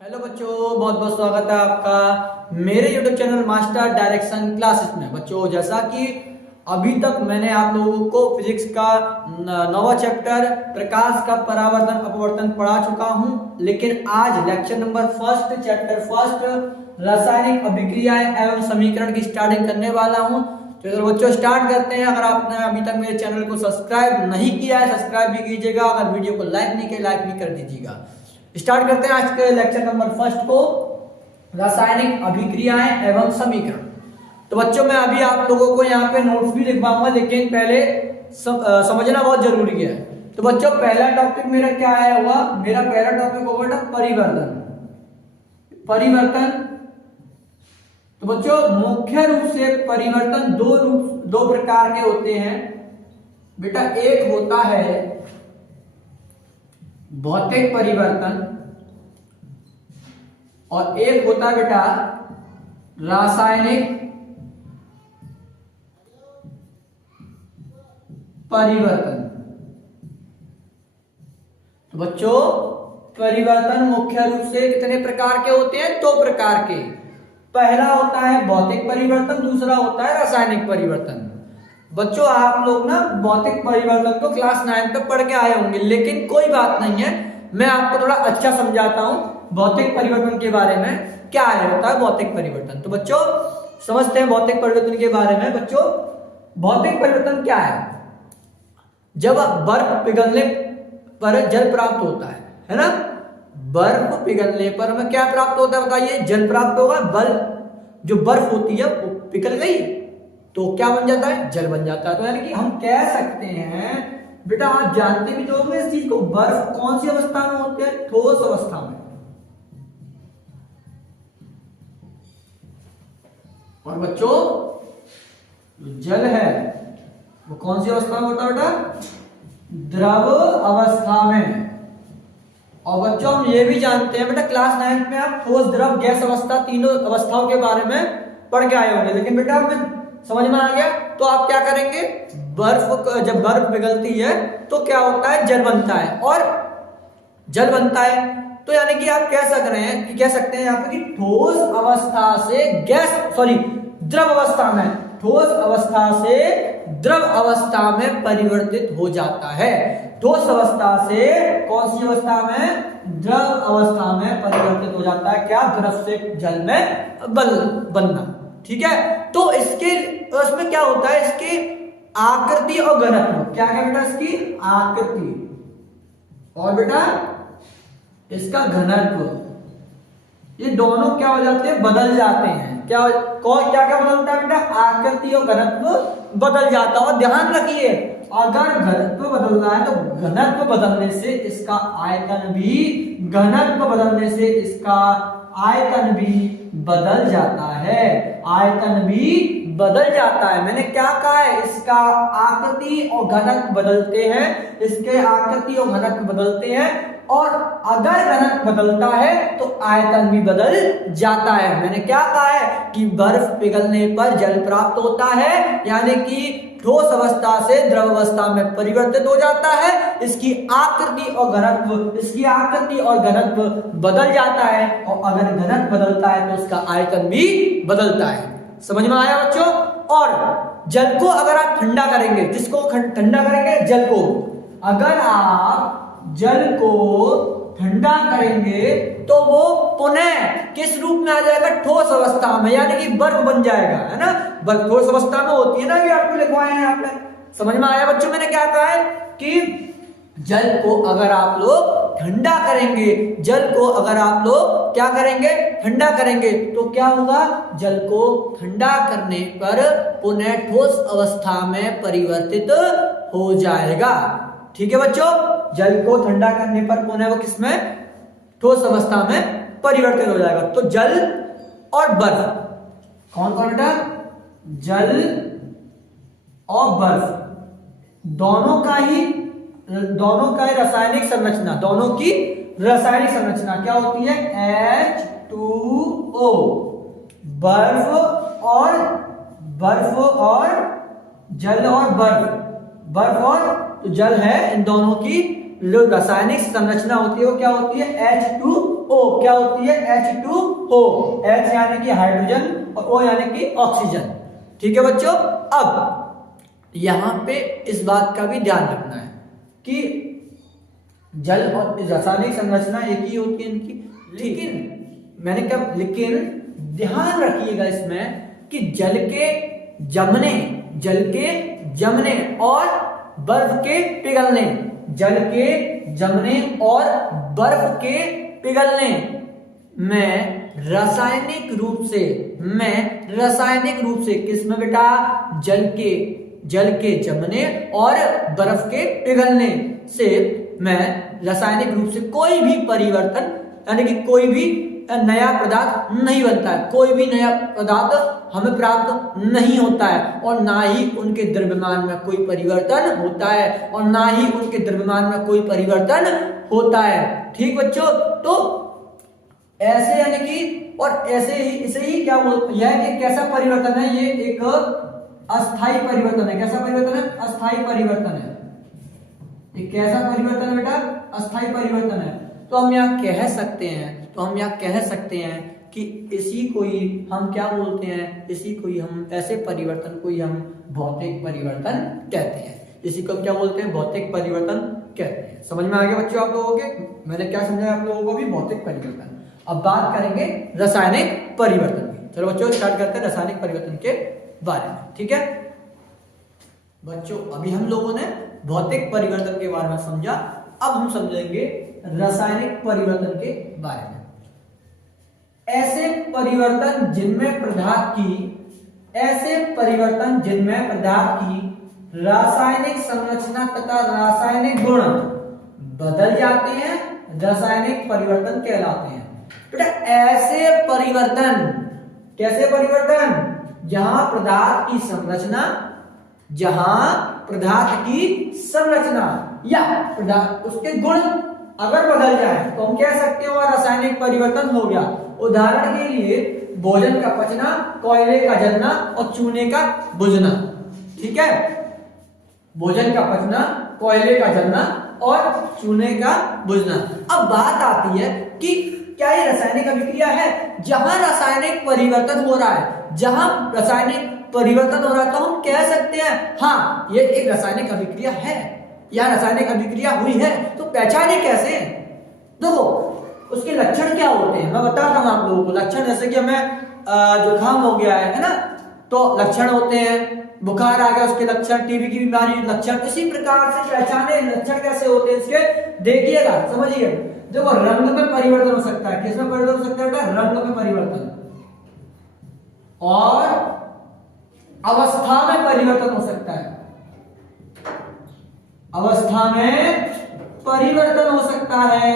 Hello बच्चों, बहुत बहुत स्वागत है आपका मेरे YouTube channel master direction classes में। बच्चों, जैसा कि अभी तक मैंने आप लोगों को फिजिक्स का नौवां चैप्टर प्रकाश का परावर्तन अपवर्तन पढ़ा चुका हूं, लेकिन आज lecture number first chapter first रासायनिक अभिक्रियाएं एवं समीकरण की स्टार्टिंग करने वाला हूं। तो अगर बच्चों स्टार्ट करते हैं। अगर आपने अभी तक मेरे चैनल को सब्सक्राइब नहीं किया है, सब्सक्राइब भी कीजिएगा। अगर वीडियो को लाइक नहीं किया, लाइक भी कर दीजिएगा। स्टार्ट करते हैं आज के लेक्चर नंबर फर्स्ट को, रासायनिक अभिक्रियाएं एवं समीकरण। तो बच्चों, मैं अभी आप लोगों को यहाँ पे नोट्स भी लिखवाऊंगा, लेकिन पहले समझना बहुत जरूरी है। तो बच्चों, पहला टॉपिक मेरा क्या है हुआ, मेरा पहला टॉपिक होगा ना परिवर्तन। परिवर्तन, तो बच्चों मुख्य रूप से परिवर्तन दो प्रकार के होते हैं बेटा। एक होता है भौतिक परिवर्तन और एक होता है बेटा रासायनिक परिवर्तन। तो बच्चों, परिवर्तन मुख्य रूप से कितने प्रकार के होते हैं? दो प्रकार के। पहला होता है भौतिक परिवर्तन, दूसरा होता है रासायनिक परिवर्तन। बच्चों, आप लोग ना भौतिक परिवर्तन को क्लास 9 तक पढ़ के आए होंगे, लेकिन कोई बात नहीं है, मैं आपको थोड़ा अच्छा समझाता हूं भौतिक परिवर्तन के बारे में। क्या है होता है भौतिक परिवर्तन? तो बच्चों समझते हैं भौतिक परिवर्तन के बारे में। बच्चों, भौतिक परिवर्तन क्या है? जब बर्फ पिघलने पर जल प्राप्त होता है ना। बर्फ पिघलने पर हमें क्या प्राप्त होता है बताइए? जल प्राप्त होगा। जो बर्फ होती है वो पिघल गई तो क्या बन जाता है? जल बन जाता है। तो यानी कि हम कह सकते हैं बेटा, आप जानते भी तो होंगे इस चीज को, बर्फ कौन सी अवस्था में होती है? ठोस अवस्था में। और बच्चों, जल है वो कौन सी अवस्था में होता है बेटा? द्रव अवस्था में। और बच्चों, हम ये भी जानते हैं बेटा, क्लास 9 में आप ठोस द्रव गैस अवस्था तीनों अवस्थाओं के बारे में पढ़ के आए होंगे, लेकिन बेटा हमें समझ में आ गया। तो आप क्या करेंगे? जब बर्फ पिघलती है तो क्या होता है? जल बनता है। और जल बनता है तो यानी कि आप कह सकते हैं यहाँ पे कि ठोस अवस्था से द्रव अवस्था में, ठोस अवस्था से द्रव अवस्था में परिवर्तित हो जाता है। ठोस अवस्था से कौन सी अवस्था में? द्रव अवस्था में परिवर्तित हो जाता है। क्या? द्रव से जल में बनना। ठीक है। तो उसमें क्या होता है? इसकी आकृति और घनत्व। क्या है बेटा? इसकी आकृति और बेटा इसका घनत्व, ये दोनों क्या हो जाते हैं? बदल जाते हैं। क्या बदलता है बेटा? आकृति और घनत्व बदल जाता है। और ध्यान रखिए, अगर घनत्व बदल रहा है तो घनत्व बदलने से इसका आयतन भी बदल जाता है। आयतन भी बदल जाता है। मैंने क्या कहा है? इसका आकृति और घनत्व बदलते हैं, इसके आकृति और घनत्व बदलते हैं। और अगर घनत्व बदलता है तो आयतन भी बदल जाता है। मैंने क्या कहा है कि बर्फ पिघलने पर जल प्राप्त होता है, यानी कि ठोस अवस्था से द्रव अवस्था में परिवर्तित हो जाता है। इसकी आकृति और घनत्व बदल जाता है। और अगर घनत्व बदलता है तो उसका आयतन भी बदलता है। समझ में आया बच्चों? और जल को अगर आप ठंडा करेंगे, किसको ठंडा करेंगे? जल को। अगर आप जल को ठंडा करेंगे तो वो पुनः किस रूप में आ जाएगा? ठोस अवस्था में, यानी कि बर्फ बन जाएगा, है ना। बर्फ ठोस अवस्था में होती है ना, ये आपको लिखवाए हैं यहाँ पे। समझ में आया बच्चों? मैंने क्या कहा है कि जल को अगर आप लोग ठंडा करेंगे, ठंडा करेंगे तो क्या होगा? जल को ठंडा करने पर पुनः ठोस अवस्था में परिवर्तित हो जाएगा। ठीक है बच्चों, जल को ठंडा करने पर पुनः वो किसमें? ठोस अवस्था में परिवर्तित हो जाएगा। तो जल और बर्फ, कौन बेटा? जल और बर्फ दोनों का ही रासायनिक संरचना क्या होती है? H2O। बर्फ और जल और बर्फ और तो जल है, इन दोनों की जो रासायनिक संरचना होती है वो क्या होती है? H2O। H2O क्या होती है? H2O, H यानी कि हाइड्रोजन और O यानी कि ऑक्सीजन। ठीक है बच्चों, अब यहां पे इस बात का भी ध्यान रखना है कि जल और रासायनिक संरचना एक ही होती है इनकी, लेकिन ध्यान रखिएगा इसमें कि जल के जमने और बर्फ के पिघलने, जल के जमने और बर्फ के पिघलने में रासायनिक रूप से किसमें बेटा? जल के जमने और बर्फ के पिघलने से में रासायनिक रूप से कोई भी परिवर्तन यानी कि कोई भी नया पदार्थ नहीं बनता है, कोई भी नया पदार्थ हमें प्राप्त नहीं होता है, और ना ही उनके द्रव्यमान में कोई परिवर्तन होता है, ठीक बच्चों? तो ऐसे यानी कि और ऐसे ही इसे ही क्या बोलते हैं? यह एक कैसा परिवर्तन है? ये एक अस्थाई परिवर्तन है। कैसा परिवर्तन है? अस्थाई परिवर्तन है। ये कैसा परिवर्तन है बेटा? अस्थाई परिवर्तन है। तो हम यहाँ कह सकते हैं कि इसी को ही हम क्या बोलते हैं? इसी को ही हम ऐसे परिवर्तन को ही हम भौतिक परिवर्तन कहते हैं। इसी को हम क्या बोलते हैं? भौतिक परिवर्तन कहते हैं। समझ में आ गया बच्चों आप लोगों के? मैंने क्या समझाया आप लोगों को भी? भौतिक परिवर्तन। अब बात करेंगे रासायनिक परिवर्तन की। चलो बच्चों स्टार्ट करते हैं रासायनिक परिवर्तन के बारे में। ठीक है बच्चों, अभी हम लोगों ने भौतिक परिवर्तन के बारे में समझा, अब हम समझेंगे रासायनिक परिवर्तन के बारे में। ऐसे परिवर्तन जिनमें पदार्थ की रासायनिक संरचना तथा रासायनिक गुण बदल जाते हैं, रासायनिक परिवर्तन कहलाते हैं। बेटा ऐसे परिवर्तन, कैसे परिवर्तन? जहां पदार्थ की संरचना या उसके गुण अगर बदल जाए तो हम कह सकते हैं वह रासायनिक परिवर्तन हो गया। उदाहरण के लिए भोजन का पचना, कोयले का जलना और चूने का बुझना। ठीक है, भोजन का पचना, कोयले का जलना और चूने का बुझना। अब बात आती है कि क्या ये रासायनिक अभिक्रिया है? जहां रासायनिक परिवर्तन हो रहा है तो हम कह सकते हैं हाँ ये एक रासायनिक अभिक्रिया है या रासायनिक अभिक्रिया हुई है। तो पहचाने कैसे? देखो उसके लक्षण क्या होते हैं मैं बताता हूं आप लोगों को। लक्षण जैसे कि हमें जुकाम हो गया है ना, तो लक्षण होते हैं, बुखार आ गया उसके लक्षण, टीबी की बीमारी लक्षण। इसी प्रकार से पहचाने लक्षण कैसे होते हैं इसके, देखिएगा, समझिए। देखो रंग में परिवर्तन हो सकता है। किसमें परिवर्तन हो सकता है बेटा? रंग में परिवर्तन। और अवस्था में परिवर्तन हो सकता है, अवस्था में परिवर्तन हो सकता है।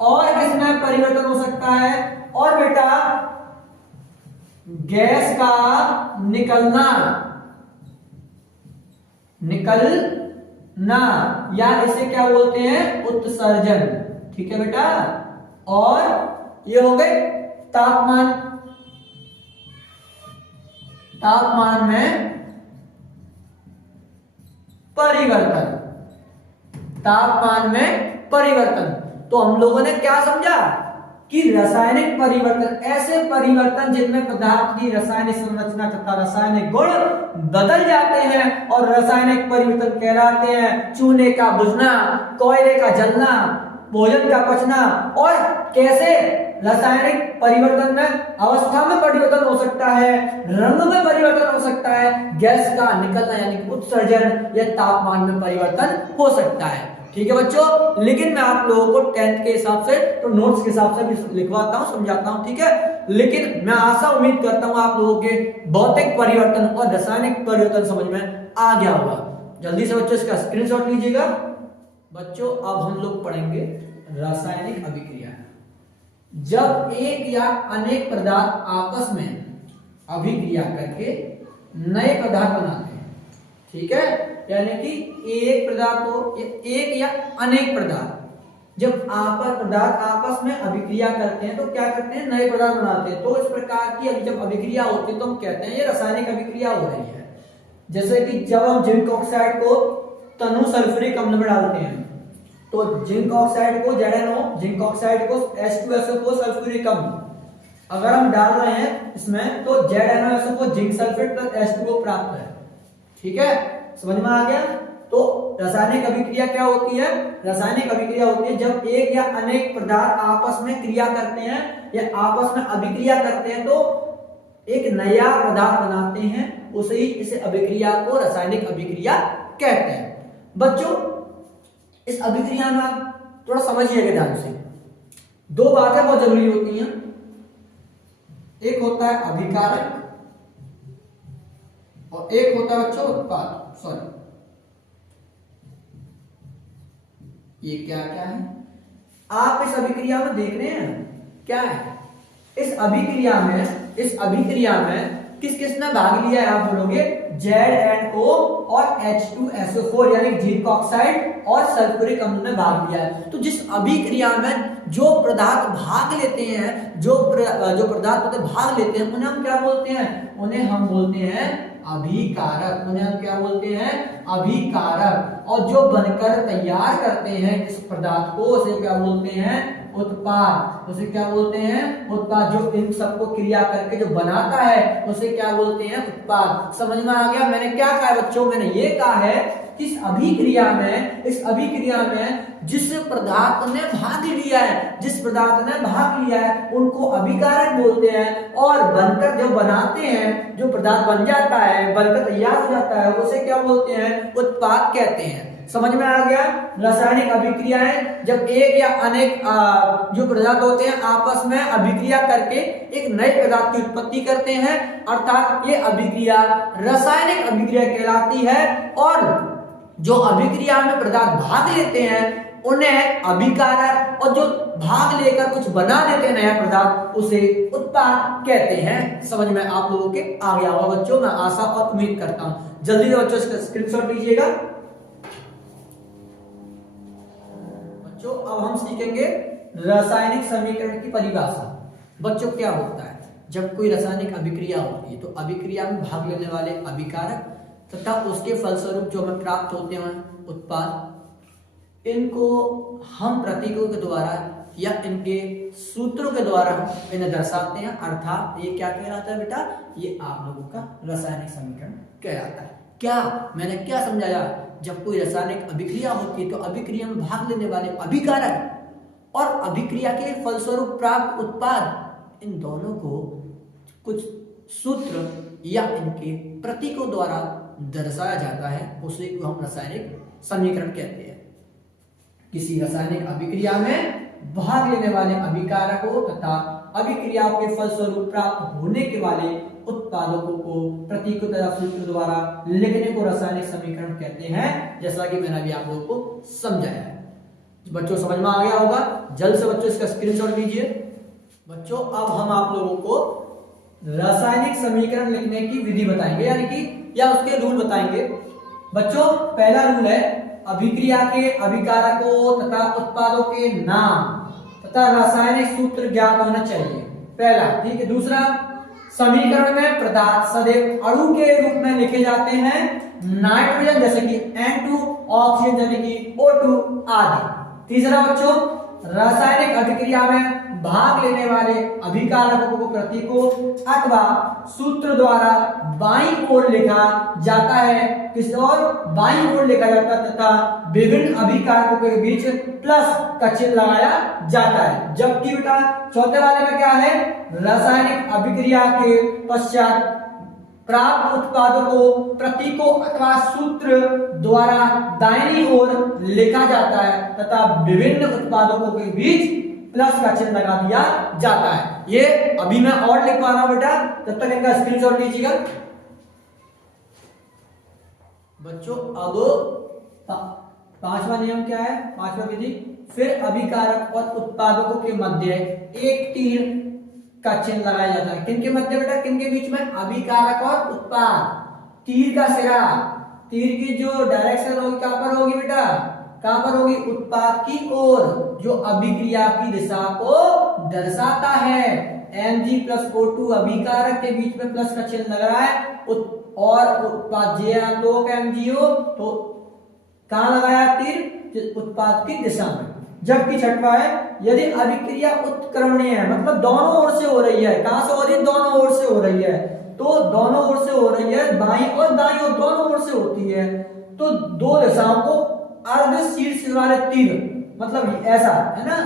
और किसमें परिवर्तन हो सकता है? और बेटा गैस का निकलना या इसे क्या बोलते हैं? उत्सर्जन। ठीक है बेटा। और ये हो गए तापमान में परिवर्तन। तो हम लोगों ने क्या समझा कि रासायनिक परिवर्तन ऐसे परिवर्तन जिनमें पदार्थ की रासायनिक संरचना तथा रासायनिक गुण बदल जाते हैं और रासायनिक परिवर्तन कहलाते हैं। चूने का बुझना, कोयले का जलना, भोजन का पचना। और कैसे रासायनिक परिवर्तन में अवस्था में परिवर्तन हो सकता है, रंग में परिवर्तन हो सकता है, गैस का निकलना यानी उत्सर्जन या तापमान में परिवर्तन हो सकता है। ठीक है बच्चों, लेकिन मैं आप लोगों को 10th के हिसाब से तो नोट्स के हिसाब से भी लिखवाता हूं, समझाता हूं। ठीक है, लेकिन मैं आशा उम्मीद करता हूं आप लोगों के भौतिक परिवर्तन और रासायनिक परिवर्तन समझ में आ गया होगा। जल्दी से बच्चों इसका स्क्रीनशॉट लीजिएगा। बच्चों अब हम लोग पढ़ेंगे रासायनिक अभिक्रिया। जब एक या अनेक पदार्थ आपस में अभिक्रिया करके नए पदार्थ बनाते हैं। ठीक है, यानी कि एक पदार्थ हो, एक या अनेक पदार्थ जब पदार्थ आपस में अभिक्रिया करते हैं तो क्या करते हैं? नए पदार्थ बनाते हैं। तो इस प्रकार की जब अभिक्रिया होती है तो हम कहते हैं ये रासायनिक अभिक्रिया हो रही है। जैसे कि जब हम जिंक ऑक्साइड को तनु सल्फ्यूरिक अम्ल में डालते हैं तो जिंक ऑक्साइड को ZnO, जिंक ऑक्साइड को H2SO4 सल्फ्यूरिक अम्ल अगर हम डाल रहे हैं इसमें तो ZnOSO4 zinc sulphate plus H2O प्राप्त है। ठीक है, समझ में आ गया। तो रासायनिक अभिक्रिया क्या होती है? रासायनिक अभिक्रिया होती है जब एक या अनेक पदार्थ आपस में क्रिया करते हैं या आपस में अभिक्रिया करते हैं तो एक नया पदार्थ बनाते हैं, उसे ही इस अभिक्रिया को रासायनिक अभिक्रिया कहते हैं। बच्चों इस अभिक्रिया में आप थोड़ा समझिएगा ध्यान से, दो बातें बहुत जरूरी होती हैं। एक होता है अभिकारक और एक होता है बच्चों उत्पाद। सॉरी, ये क्या क्या है आप इस अभिक्रिया में देख रहे हैं? क्या है इस अभिक्रिया में किस किसने भाग लिया है? आप बोलोगे ZnO और H2SO4 यानी जिंक ऑक्साइड और सल्फ्यूरिक अम्ल ने भाग लिया है। तो जिस अभिक्रिया में जो पदार्थ भाग लेते हैं, जो पदार्थ भाग लेते हैं उन्हें हम क्या बोलते हैं? उन्हें हम बोलते हैं अभिकारक। उन्हें हम क्या बोलते हैं? अभिकारक। और जो बनकर तैयार करते हैं इस पदार्थ को उसे क्या बोलते हैं? उत्पाद। उसे क्या बोलते हैं? उत्पाद। जो इन सबको क्रिया करके जो बनाता है उसे क्या बोलते हैं? उत्पाद। समझ में आ गया? मैंने क्या कहा बच्चों? मैंने ये कहा है कि इस अभिक्रिया में जिस पदार्थ ने भाग लिया है उनको अभिकारक बोलते हैं, और बनकर जो बनाते हैं, जो पदार्थ बन जाता है, बनकर तैयार हो जाता है, उसे क्या बोलते हैं? उत्पाद कहते हैं। समझ में आ गया? रासायनिक अभिक्रियाएं जब एक या अनेक जो पदार्थ होते हैं आपस में अभिक्रिया करके एक नए पदार्थ की उत्पत्ति करते हैं, अर्थात ये अभिक्रिया रासायनिक अभिक्रिया कहलाती है। और जो अभिक्रिया में पदार्थ भाग लेते हैं उन्हें अभिकारक, और जो भाग लेकर कुछ बना देते हैं नया पदार्थ उसे उत्पाद कहते हैं। समझ में आप लोगों के आ गया होगा बच्चों, मैं आशा और उम्मीद करता हूं। जल्दी से बच्चों इसका स्क्रीनशॉट लीजिएगा। बच्चों अब हम सीखेंगे रासायनिक समीकरण की परिभाषा। बच्चों क्या होता है जब कोई रासायनिक अभिक्रिया होती है तो अभिक्रिया में भाग लेने वाले अभिकारक तथा उसके फलस्वरूप जो हमें प्राप्त होते हैं उत्पाद, इनको हम प्रतीकों के द्वारा या इनके सूत्रों के द्वारा इन्हें दर्शाते हैं। अर्थात ये क्या कहलाता है बेटा? ये आप लोगों का रासायनिक समीकरण कहलाता है। क्या मैंने क्या समझाया? जब कोई रासायनिक अभिक्रिया होती है तो अभिक्रिया में भाग लेने वाले अभिकारक और अभिक्रिया के फलस्वरूप प्राप्त उत्पाद, इन दोनों को कुछ सूत्र या इनके प्रतीकों द्वारा दर्शाया जाता है, उसे को हम रासायनिक समीकरण कहते हैं। किसी रासायनिक अभिक्रिया में भाग लेने वाले अभिकारकों तथा अभिक्रियाओं के फलस्वरूप प्राप्त होने के वाले उत्पादों को प्रतीकों तथा सूत्र द्वारा लिखने को रासायनिक समीकरण कहते हैं, जैसा कि मैंने अभी आप लोगों को समझाया है। बच्चों समझ में आ गया होगा? जल्द से बच्चों इसका स्क्रीनशॉट लीजिए। बच्चों अब हम आप लोगों को रासायनिक समीकरण लिखने की विधि बताएंगे, यानी कि या उसके रूल बताएंगे। बच्चों पहला रूल है अभिक्रिया के अभिकारकों तथा उत्पादों के नाम तथा रासायनिक सूत्र ज्ञात होना चाहिए, पहला। ठीक है, दूसरा समीकरण में पदार्थ सदैव अणु के रूप में लिखे जाते हैं, नाइट्रोजन जैसे कि N2, ऑक्सीजन जैसे कि O2 आदि। तीसरा बच्चों रासायनिक अभिक्रिया में भाग लेने वाले अभिकारकों को प्रतीकों अथवा सूत्र द्वारा बाईं ओर लिखा जाता है, किस ओर? बाईं ओर लिखा जाता है, तथा विभिन्न अभिकारकों के बीच प्लस का चिन्ह लगाया जाता है। जबकि बेटा चौथे वाले में क्या है? रासायनिक अभिक्रिया के पश्चात प्राप्त उत्पादों को प्रतीकों अथवा सूत्र द्वारा दाहिनी ओर लिखा जाता है तथा विभिन्न उत्पादों के बीच प्लस का चिन्ह लगा दिया जाता है। ये अभी मैं और लिख पा रहा हूं बेटा, तब तक इनका स्क्रीनशॉट लीजिएगा। बच्चों अब पांचवा नियम क्या है? पांचवा विधि, फिर अभिकारक और उत्पादकों के मध्य एक तीर का चिन्ह लगाया जाता है। किनके मध्य बेटा? किनके बीच में? अभिकारक और उत्पाद। तीर का सिरा, तीर की जो डायरेक्शन होगी कहां पर होगी बेटा? कहां पर होगी? उत्पाद की ओर, जो अभिक्रिया की दिशा को दर्शाता है। Mg+O2 अभिकारक के बीच में प्लस का चिन्ह लग रहा है, और उत्पाद J2 MgO तो कहां लगाया तीर? उत्पाद की दिशा में। जबकि छठवां है यदि अभिक्रिया उत्क्रमणीय है, मतलब दोनों ओर से हो रही है। कहां से हो रही है? दोनों ओर से हो रही है। तो दोनों ओर से हो रही है, बाईं और दाईं ओर दोनों ओर से होती है, तो दो दिशाओं को अर्ध शीर्ष वाले तीर, मतलब ऐसा है ना,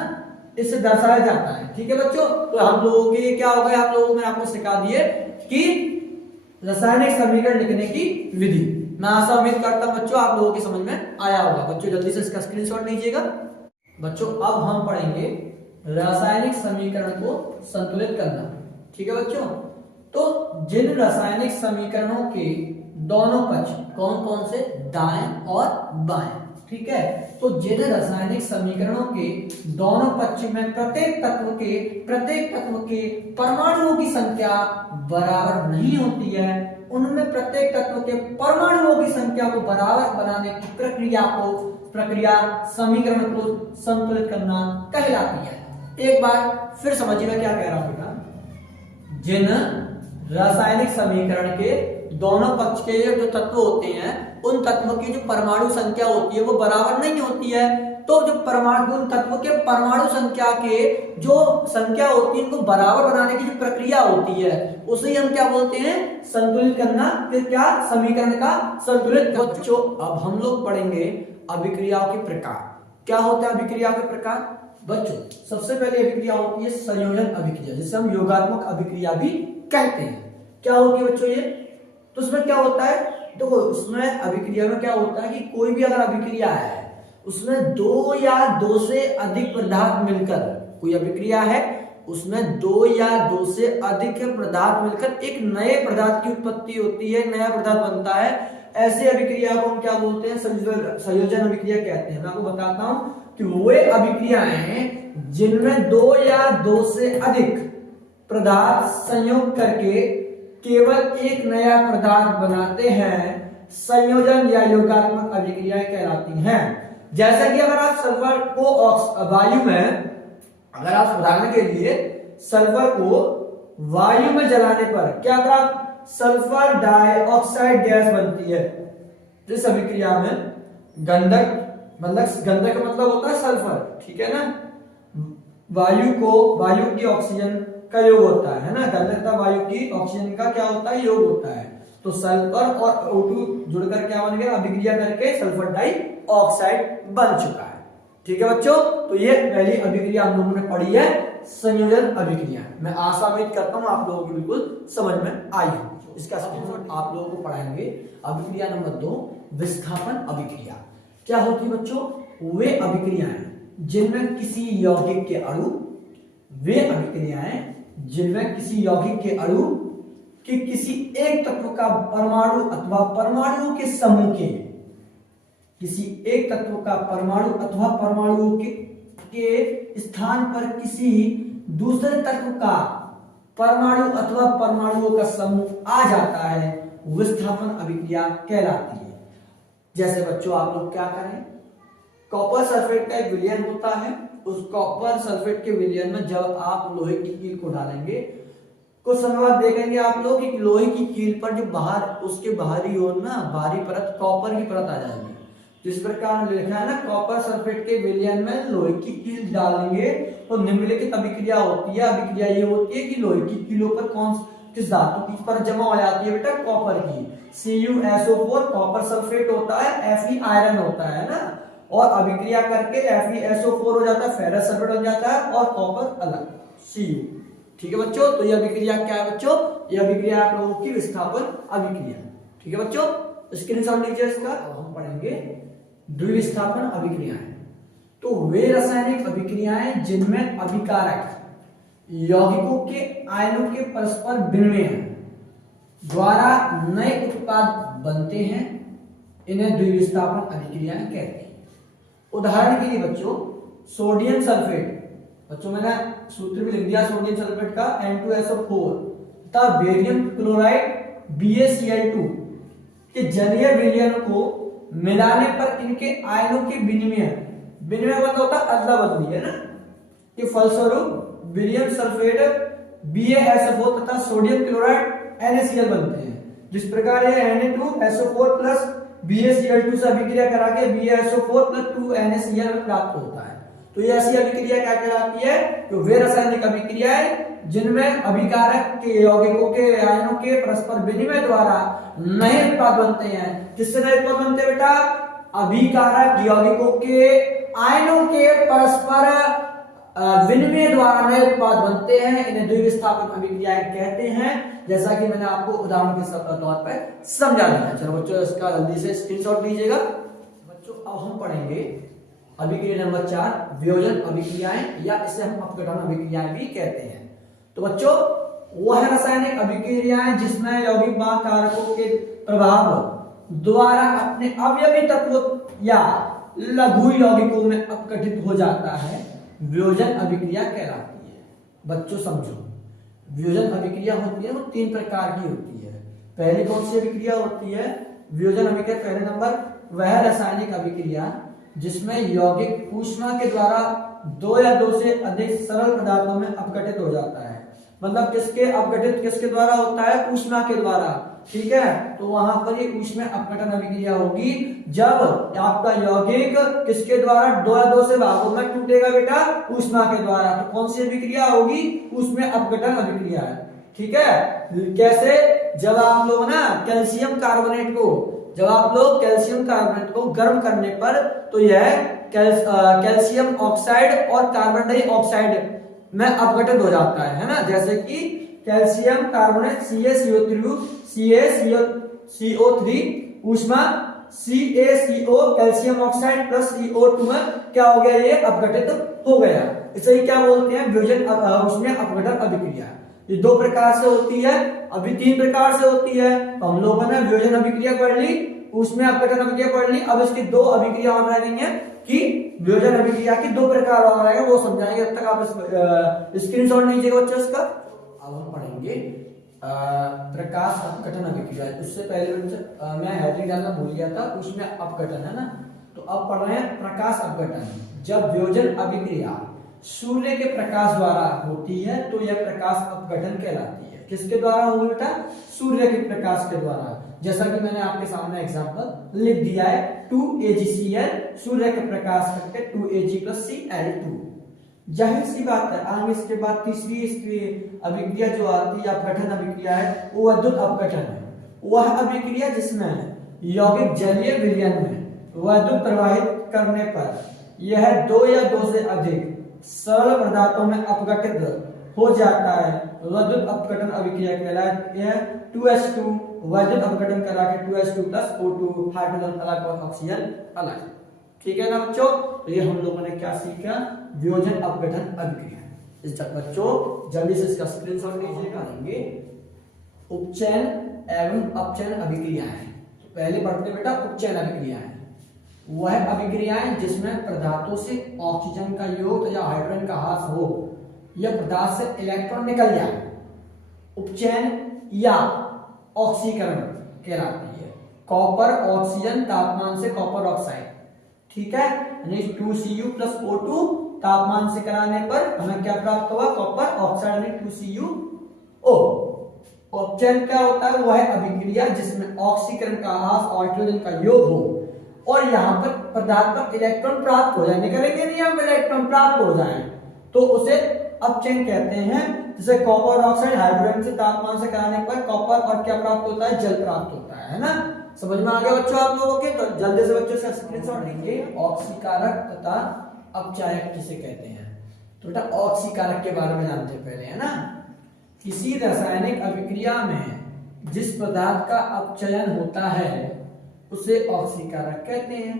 इससे दर्शाया जाता है। ठीक है बच्चों, तो हम लोगों के क्या हो गया, आप लोगों को मैंने आपको सिखा दिए कि रासायनिक समीकरण लिखने की विधि। मैं आशा उम्मीद करता हूं बच्चों आप लोगों की समझ में आया होगा। बच्चों जल्दी से इसका स्क्रीनशॉट लीजिएगा। बच्चों अब हम पढ़ेंगे रासायनिक समीकरण को संतुलित करना। ठीक है बच्चों, तो जिन रासायनिक समीकरणों के दोनों पक्ष कौन कौन से, दाएं और बाएं, ठीक है, तो जिन रासायनिक समीकरणों के दोनों पक्ष में प्रत्येक तत्व के परमाणुओं की संख्या बराबर नहीं होती है, उनमें प्रत्येक तत्व के परमाणुओं की संख्या को बराबर बनाने की प्रक्रिया समीकरण को संतुलित करना कहलाती है। एक बार फिर समझिएगा क्या कह रहा हूं बेटा। जिन रासायनिक समीकरण के दोनों पक्ष के जो तत्व होते हैं, उन तत्वों की जो परमाणु संख्या होती है वो बराबर नहीं होती है, तो जो उन तत्व के परमाणु संख्या के जो संख्या होती है उनको बराबर बनाने की जो प्रक्रिया होती है उसे हम क्या बोलते हैं, संतुलित करना। फिर क्या, समीकरण का संतुलित। बच्चों अब हम लोग पढ़ेंगे अभिक्रियाओं के प्रकार। क्या होता है अभिक्रिया के प्रकार? बच्चों सबसे पहले अभिक्रिया होती है संयोजन अभिक्रिया, जिसे हम योगात्मक अभिक्रिया भी कहते हैं। क्या होती है बच्चों ये? तो उसमें क्या होता है, देखो उसमें अभिक्रिया में क्या होता है कि कोई भी अगर अभिक्रिया है उसमें दो या दो से अधिक पदार्थ मिलकर, कोई अभिक्रिया है उसमें दो या दो से अधिक पदार्थ मिलकर एक नए पदार्थ की उत्पत्ति होती है, नया पदार्थ बनता है। ऐसे अभिक्रिया को हम क्या बोलते हैं, संयोजन अभिक्रिया कहते हैं। मैं आपको बताता हूं कि वे अभिक्रियाएं जिनमें दो या दो से अधिक पदार्थ संयोग करके केवल एक नया पदार्थ बनाते हैं, संयोजन या योगात्मक अभिक्रियाएं कहलाती हैं। जैसे कि अगर आप सल्फर को वायु में, अगर आप उदाहरण के लिए सल्फर को वायु में जलाने पर क्या, अगर आप सल्फर डाइऑक्साइड गैस बनती है, इस अभिक्रिया में गंधक, मतलब गंधक का मतलब होता है सल्फर, ठीक है ना, वायु की ऑक्सीजन का योग होता है ना, गंधकता वायु की ऑक्सीजन का क्या होता है, योग होता है। तो सल्फर और O2 जुड़कर क्या बन गया, अभिक्रिया करके सल्फर डाइऑक्साइड बन चुका है। ठीक है बच्चों, तो ये पहली अभिक्रिया हम लोगों ने पढ़ी है, संयोजन अभिक्रिया। मैं आशा उम्मीद करता हूं आप लोगों को बिल्कुल समझ में आई हो। इसका स्क्रीनशॉट आप लोगों को पढ़ाएंगे। अभिक्रिया नंबर 2, विस्थापन अभिक्रिया। क्या होती है बच्चों? वे अभिक्रियाएं जिनमें किसी यौगिक के अणु, वे अभिक्रियाएं जिनमें किसी यौगिक के अणु कि किसी एक तत्व का परमाणु अथवा परमाणुओं के समूह के, किसी एक तत्व का परमाणु अथवा परमाणुओं के स्थान पर किसी दूसरे तत्व का परमाणु अथवा परमाणुओं का समूह आ जाता है, विस्थापन अभिक्रिया कहलाती है। जैसे बच्चों आप लोग क्या करें, कॉपर सल्फेट का एक विलयन होता है, उस कॉपर सल्फेट के विलयन में जब आप लोहे की कील को डालेंगे, कुछ समय बाद देखेंगे आप लोग कि लोहे की कील पर जो बाहर, उसके बाहरी ओर ना बाहरी परत कॉपर की परत आ जाएगी। जिस प्रकार लिखा है ना, कॉपर सल्फेट के विलयन में लोहे की कील डालेंगे तो निम्नलिखित अभिक्रिया होती है। अभिक्रिया ये होती है कि लोहे की कीलों पर किस धातु की परत जमा हो जाती है बेटा, कॉपर की। CuSO4 कॉपर सल्फेट होता है, Fe आयरन होता है ना, और अभिक्रिया करके FeSO4 हो जाता है, फेरस सल्फेट हो जाता है और कॉपर अलग Cu। ठीक है बच्चों, तो ये अभिक्रिया क्या है बच्चों, ये अभिक्रिया आप लोगों की विस्थापन अभिक्रिया। ठीक है बच्चों, स्क्रीनशॉट लीजिए इसका। अब हम पढ़ेंगे द्विविस्थापन अभिक्रियाएं। तो वे रासायनिक अभिक्रियाएं जिनमें अभिकारक यौगिकों के आयनों के परस्पर विनिमय द्वारा नए उत्पाद बनते हैं, इन्हें द्विविस्थापन अभिक्रियाएं कहते हैं। उदाहरण के लिए बच्चों सोडियम सल्फेट, बच्चों मैंने सूत्र भी लिख दिया सोडियम सल्फेट का N2SO4 तथा बेरियम क्लोराइड BaCl2 के जलीय विलयन को मिलाने पर इनके आयनों के विनिमय मतलब होता है अदला बदली, है ना, कि फलस्वरूप बेरियम सल्फेट BaSO4 तथा सोडियम क्लोराइड NaCl बनते हैं। जिस प्रकार ये Na2SO4 प्लस BaCl2 से अभिक्रिया करा के BaSO4 + 2NaCl प्राप्त होता है। तो ये ऐसी अभिक्रिया क्या कहलाती है? तो वे रासायनिक अभिक्रियाएं जिनमें अभिकारक के यौगिकों के आयनों के परस्पर विनिमय द्वारा नए उत्पाद बनते हैं। किससे नए उत्पाद बनते हैं बेटा? अभिकारक यौगिकों के आयनों के परस्पर विनिमय द्वारा नए उत्पाद बनते हैं। इन्हें द्विविस्थापन अभिक्रियाएं कहते हैं, जैसा कि मैंने आपको उदाहरण के तौर पर समझा दिया। चलो बच्चों, इसका जल्दी से स्क्रीनशॉट लीजिएगा। बच्चों, अब हम पढ़ेंगे अभिक्रिया नंबर 4, वियोजन अभिक्रियाएं, या इसे हम अपघटन अभिक्रियाएं भी कहते हैं। तो बच्चों, वह रासायनिक अभिक्रियाएं जिसमें यौगिक वाहक कारकों के प्रभाव द्वारा अपने अवयवी तत्वों या लघु यौगिकों में अपघटित हो जाता है, वियोजन अभिक्रिया कहलाती है। बच्चों समझो, वियोजन अभिक्रिया होती है वो 3 प्रकार की होती है। पहली कौन सी अभिक्रिया होती है? वियोजन अभिक्रिया पहले नंबर वह रासायनिक अभिक्रिया जिसमें यौगिक ऊष्मा के द्वारा 2 या 2 से अधिक सरल पदार्थों में अपघटित हो जाता है। मतलब किसके द्वारा होता है? ऊष्मा के द्वारा। ठीक है, तो वहां पर ये ऊष्मा अपघटन अभिक्रिया होगी जब आपका यौगिक किसके द्वारा 2 या 2 से भागों में टूटेगा बेटा? ऊष्मा के द्वारा। तो कौन सी अभिक्रिया होगी? ऊष्मा अपघटन अभिक्रिया है। ठीक है, कैसे? जब आप लोग ना कैल्शियम कार्बोनेट को गर्म करने पर तो यह कैल्शियम ऑक्साइड और कार्बन डाइऑक्साइड में अपघटित हो जाता है ना। जैसे कि कैल्शियम कार्बोनेट CaCO3 ऊष्मा CaCO calcium oxide plus CO2 में क्या हो गया? ये अपघटित हो गया। इसे ही क्या बोलते हैं? वियोजन ऊष्मा अपघटन अभिक्रिया। ये 2 प्रकार से होती है, अभी 3 प्रकार से होती है। तो हम लोगों ने वियोजन अभिक्रिया पढ़ ली, ऊष्मा अपघटन अभिक्रिया पढ़ ली। अब इसकी 2 अभिक्रिया और रह गई है कि वियोजन अभिक्रिया की 2 प्रकार और रहेगा, वो समझाएंगे। अब तक आप स्क्रीनशॉट लीजिएगा बच्चों इसका। अब हम पढ़ेंगे प्रकाश अपघटन अभिक्रिया। उससे पहले मैं हेडिंग डालना भूल गया था, उसमें अपघटन है ना। तो अब पढ़ रहे हैं प्रकाश अपघटन। जब वियोजन अभिक्रिया सूर्य के प्रकाश द्वारा होती है तो यह प्रकाश अपघटन कहलाती है। किसके द्वारा होगी बेटा? सूर्य के प्रकाश के द्वारा। जैसा कि मैंने आपके सामने एग्जांपल लिख दिया है, 2AgCl सूर्य के प्रकाश करके 2Ag + Cl2। जाहिर सी बात है, आगे इसके बाद तीसरी इसकी अभिक्रिया जो आती है अपघटन अभिक्रिया है, वो विद्युत अपघटन है। वह अभिक्रिया जिसमें यौगिक जलीय विलयन में विद्युत प्रवाहित करने पर यह 2 या 2 से अधिक सरल पदार्थों में अपघटित हो जाता है, विद्युत अपघटन अभिक्रिया कहलाती है। 2H2 विद्युत अपघटन करा के 2H2 + O2 हाइड्रोजन अलग और ऑक्सीजन अलग। ठीक है ना बच्चों? तो ये हम लोगों ने क्या सीखा? वियोजन अपघटन अभिक्रिया। इस बच्चों जल्दी से इसका स्क्रीनशॉट लीजिएगा। उपचयन एवं अपचयन अभिक्रियाएं। तो पहले पढ़ते बेटा उपचयन अभिक्रियाएं। वह अभिक्रियाएं जिसमें पदार्थों से ऑक्सीजन का योग या हाइड्रोजन का ह्रास हो या पदार्थ से इलेक्ट्रॉन निकल जाए, उपचयन या ऑक्सीकरण कहलाती है। कॉपर ऑक्सीजन तापमान से कॉपर ऑक्साइड। ठीक है, यानी 2Cu + O2 तापमान से कराने पर हमें क्या प्राप्त होगा? कॉपर ऑक्साइड यानी 2CuO। उपचयन क्या होता है? वह अभिक्रिया जिसमें ऑक्सीकरण का ह्रास और हाइड्रोजन का योग हो और यहाँ पर पदार्थ पर इलेक्ट्रॉन प्राप्त हो जाए, निकलेंगे नहीं, हम इलेक्ट्रॉन प्राप्त हो जाए तो उसे अपचयन कहते हैं। जैसे कॉपर ऑक्साइड हाइड्रोजन से तापमान से कराने पर कॉपर और क्या प्राप्त होता है? जल प्राप्त होता है ना। समझ में आ गया बच्चों आप लोगों के? तो जल्दी से बच्चों से स्क्रीनशॉट लेंगे। ऑक्सीकारक तथा अपचायक किसे कहते हैं? तो बेटा ऑक्सीकारक के बारे में जानते हैं पहले, है ना। किसी रासायनिक अभिक्रिया में जिस पदार्थ का अपचयन होता है उसे ऑक्सीकारक कहते हैं।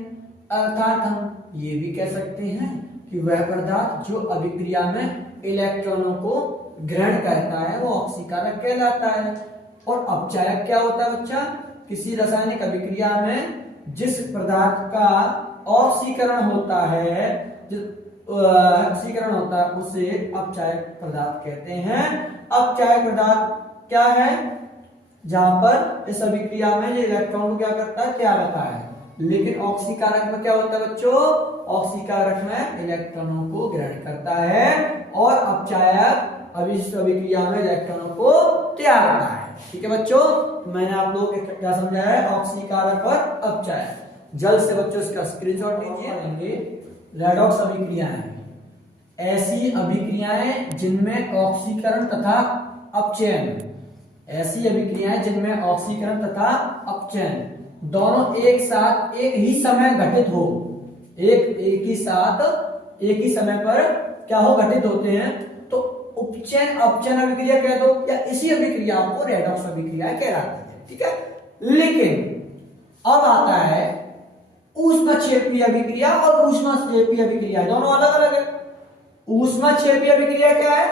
अर्थात हम ये भी कह सकते हैं कि वह पदार्थ जो अभिक्रिया में इलेक्ट्रॉनों को ग्रहण करता है वो ऑक्सीकारक कहलाता है। और अपचायक क्या होता है बच्चा? किसी रासायनिक अभिक्रिया में जिस पदार्थ का ऑक्सीकरण होता है उसे अपचायक पदार्थ कहते हैं। अपचायक पदार्थ क्या है? जहां पर इस अभिक्रिया में ये इलेक्ट्रॉन को क्या करता है? त्याग देता है। लेकिन ऑक्सीकारक में क्या होता है बच्चों? ऑक्सीकारक में इलेक्ट्रॉनों को ग्रहण करता है। और अपचायक अविशिष्ट अभिक्रिया में इलेक्ट्रॉनों को तैयार करता है। ठीक है बच्चों, मैंने आप लोगों को क्या समझाया है, ऑक्सीकारक और अपचय। जल्द से बच्चों इसका स्क्रीनशॉट लीजिए। रेडॉक्स अभिक्रियाएं, ऐसी अभिक्रियाएं जिनमें ऑक्सीकरण तथा अपचयन, ऐसी अभिक्रियाएं जिनमें ऑक्सीकरण तथा अपचयन दोनों एक साथ एक ही समय घटित हो, एक ही साथ एक ही समय पर क्या हो, घटित होते हैं, तो उपचयन अपचयन अभिक्रिया कह दो, या इसी अभिक्रिया को रेडॉक्स अभिक्रिया कहलाती है। ठीक है, लेकिन अब आता है ऊष्मक्षेपी अभिक्रिया और ऊष्माक्षेपी अभिक्रिया, दोनों अलग अलग है। ऊष्मक्षेपी अभिक्रिया क्या है,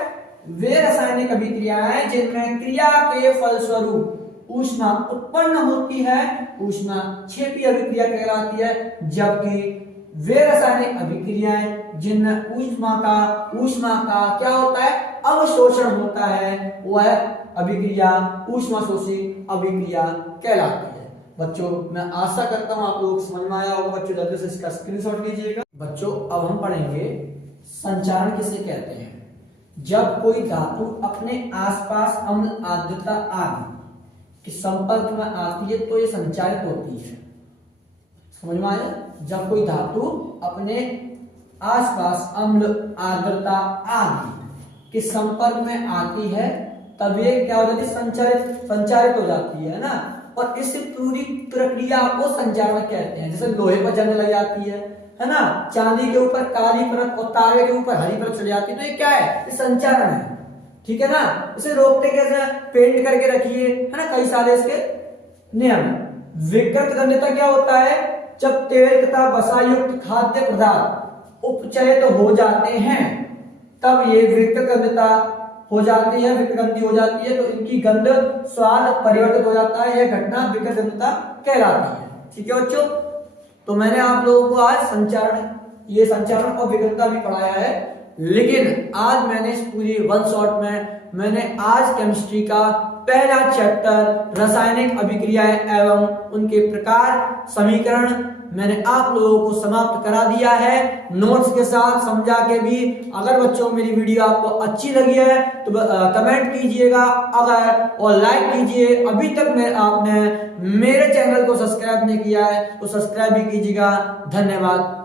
वे रासायनिक अभिक्रियाएं जिनमें क्रिया के फलस्वरूप ऊष्मा उत्पन्न होती है, ऊष्माक्षेपी अभिक्रिया कहलाती है। जबकि वे रासायनिक अभिक्रियाएं जिनमें ऊष्मा का क्या होता है, अवशोषण होता है, वह अभिक्रिया ऊष्माशोषी अभिक्रिया कहलाती है। बच्चों मैं आशा करता हूं आप लोगों को समझ में आया होगा। बच्चों जल्दी से इसका स्क्रीनशॉट लीजिएगा। बच्चों अब हम पढ़ेंगे संचारण किसे कहते हैं। जब कोई धातु अपने आसपास अम्ल आर्द्रता आदि के संपर्क में आती है तो ये संचारित होती है। समझ में आया, जब कोई धातु अपने आसपास अम्ल आर्द्रता आदि के संपर्क में आती है तब ये क्या हो जाती है, संचारित हो जाती है ना। और इस पूरी प्रक्रिया को संचारण कहते हैं। जैसे लोहे पर जंग लग जाती है ना, चांदी के ऊपर काली परत और तांबे के ऊपर हरी परत चली जाती है, तो ये क्या है, ये संचारण है। ठीक है ना, इसे रोकते कैसे, पेंट करके रखिए, है ना, कई सारे इसके नियम। विकृत गंधता क्या होता है, जब तेल तथा वसा युक्त खाद्य पदार्थ उपचयित हो जाते हैं तब ये विकृत गंधता हो जाती है, विकृत हो जाती है, तो इनकी गंध स्वाद परिवर्तित हो जाता है। यह घटना विकृत गंधता कहलाती है। ठीक है बच्चों, तो मैंने आप लोगों को आज संचारण और विकृतता भी पढ़ाया है, लेकिन आज मैंने इस पूरी वन शॉट में मैंने आज केमिस्ट्री का पहला चैप्टर रासायनिक अभिक्रियाएं एवं उनके प्रकार समीकरण मैंने आप लोगों को समाप्त करा दिया है, नोट्स के साथ समझा के भी। अगर बच्चों मेरी वीडियो आपको अच्छी लगी है तो कमेंट कीजिएगा अगर, और लाइक कीजिए। अभी तक आपने मेरे चैनल को सब्सक्राइब नहीं किया है तो सब्सक्राइब भी कीजिएगा। धन्यवाद।